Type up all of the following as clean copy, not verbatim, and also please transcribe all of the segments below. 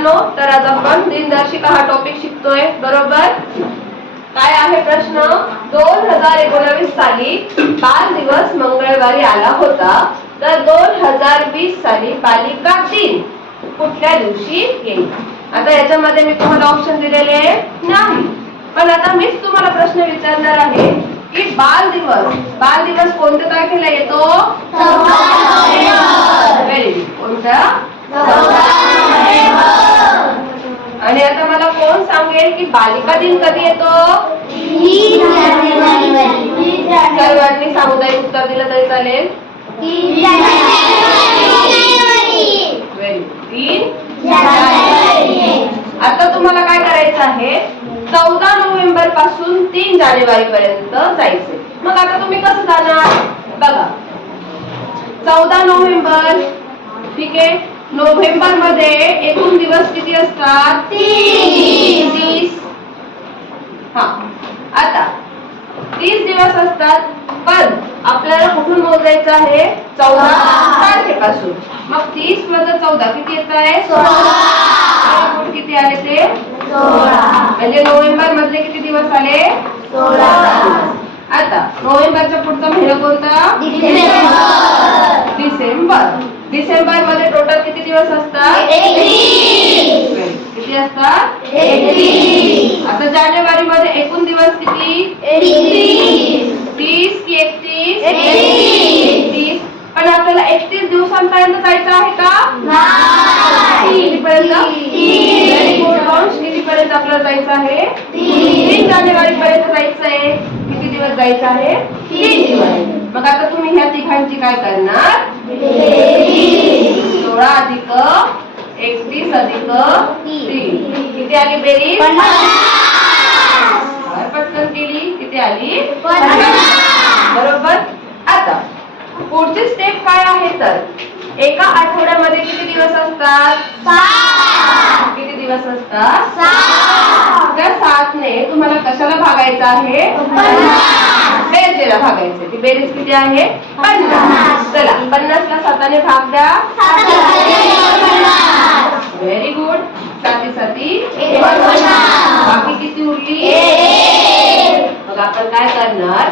मुलांनो, तर आज आपण दिनदर्शिका हा टॉपिक शिकतोय, बरोबर? काय आहे प्रश्न? 2019 साली बाल दिवस मंगळवारी आला होता, तर 2020 साली बालिका दिन कुठल्या दिवशी येईल? आता याच्यामध्ये मी तुम्हाला ऑप्शन दिलेले नाही, पण आता मीच तुम्हाला प्रश्न विचारणार आहे की बाल दिवस कोणत्या तारखेला येतो? 14 नोव्हेंबर. Very good. कोणता? 14 नोव्हेंबर. आणि आता मला कोण सांगेल की बालिका दिन कधी येतो? 30 जानेवारी. सर्वांनी सामुदायिक उत्तर दिलं तरी चालेल. 30 जानेवारी. Very good. 3 जानेवारी. आता तुम्हाला काय करायचं आहे? 14 नोव्हेंबर पासून 3 जानेवारी पर्यंत जायचे. मग आता तुम्ही कसं जाणार? बघा, 14 नोव्हेंबर, ठीक आहे. नोव्हेंबर मध्ये एकूण दिवस किती असतात? 30. हा, आता 30 दिवस असतात, पण आपल्याला कुठून मोजायचं आहे? 14 तारखेपासून. मग 30 वजा 14 किती येत आहे? 16. किती आले ते? 16. म्हणजे नोव्हेंबर मधले किती दिवस आले? 16. आता नोव्हेंबरचा पुढचा महिना कोणता? डिसेंबर मध्ये टोटल किती दिवस असतात? 31. किती असतात? 31. आता जानेवारी मध्ये एकूण दिवस किती? 30. 30 की 31? 31. पण आपल्याला 31 दिवसांपर्यंत जायचं आहे का? नाही. कितीपर्यंत? 3. कितीपर्यंत आपल्याला जायचं आहे? 3 जानेवारी पर्यंत जायचं आहे. किती दिवस जायचं आहे? 3 दिवस. मग आता तुम्ही ह्या तिघांची काय करणार? 16 अधिक 31 अधिक 3 किती आली बेरीज? 50. पटकन केली. किती आली? 50. बरोबर. आता पुढची स्टेप काय आहे? तर एका आठवड्यामध्ये किती दिवस असतात? 7. किती दिवस असतात? 7. त्या 7 ने तुम्हाला कशाला भागायचं आहे? 50. बेरजेला भागायचं. ती बेरीज किती आहे? 50. चला, 50 ला 7 ने भाग द्या. 50. Very good. 7 7 49. बाकी किती उरली? 1. मग आपण काय करणार?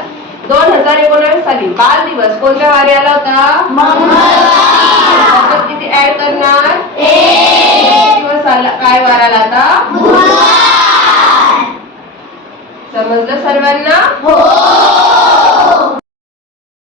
2019 साली बाल दिवस कोणत्या वारी आला होता? मंगळवार. त्याच्यात किती ऍड करणार? 1. दिवस आला, काय वार आला आता? बुधवार. समजलं सर्वांना? हो.